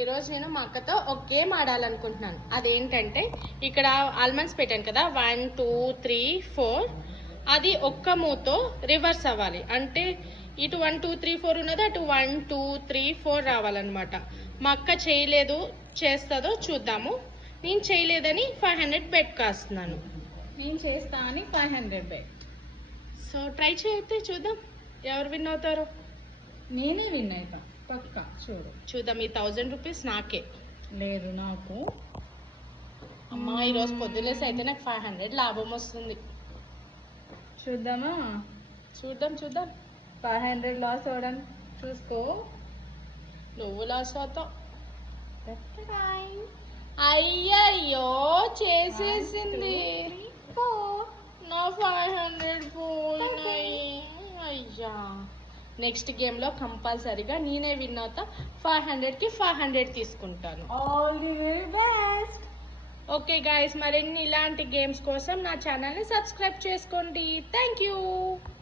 ఈరోజు నేను మా అక్కతో ఒక గేమ్ ఆడాలనుకుంటున్నాను. అదేంటంటే ఇక్కడ ఆల్మండ్స్ పెట్టాను కదా, 1 2 3 4. అది ఒక్క మూతో రివర్స్ అవ్వాలి. అంటే ఇటు 1 2 3 4 ఉన్నది, అటు 1 2 3 4 రావాలన్నమాట. మా అక్క చేయలేదు, చేస్తుందో చూద్దాము. నేను చేయలేదని 500 బెట్ కాస్తున్నాను. నేను చేస్తా అని 500 బెట్. సో ట్రై చేయతే చూద్దాం ఎవరు విన్ అవుతారో. నేనే విన్ అవుతా పక్కా. చూద్దాం. ఈ 1000 రూపీస్ నాకే. లేదు నాకు. అమ్మా ఈరోజు పొద్దులేసి అయితే నాకు 500 లాభం వస్తుంది. చూద్దామా? చూద్దాం 500 లాస్ అవడం చూసుకో. నువ్వు లాస్ అవుతావు. అయ్యయ్యో చేసేసింది. నా 500 పోయినాయి. అయ్యా, నెక్స్ట్ గేమ్ లో కంపల్సరీగా నేనే విన్ అవుతా. 500 కి 500 తీసుకుంటాను. All the very best. Okay guys, మరిన్ని ఇలాంటి గేమ్స్ కోసం నా ఛానల్ని సబ్స్క్రైబ్ చేసుకోండి. Thank you.